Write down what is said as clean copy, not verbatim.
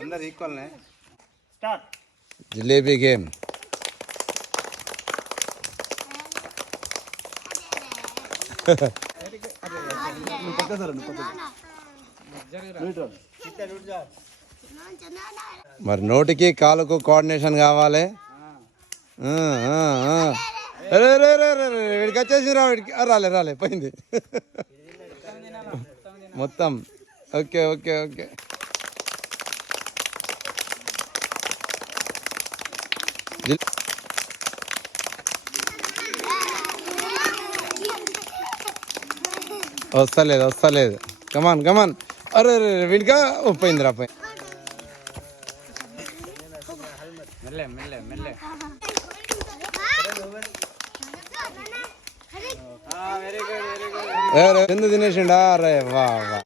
అందరు equal jalebi game. మరి నోటికి కాలుకు కోఆర్డినేషన్ కావాలి. వీడికి వచ్చేసి వీడికి రాలే పోయింది మొత్తం. ఓకే ఓకే ఓకే వస్తలేదు. కమాన్ అరే వీడిగా పోయిందిరా పోయింది. మెల్లె ఎందుకు తినేసిండా? అరే వా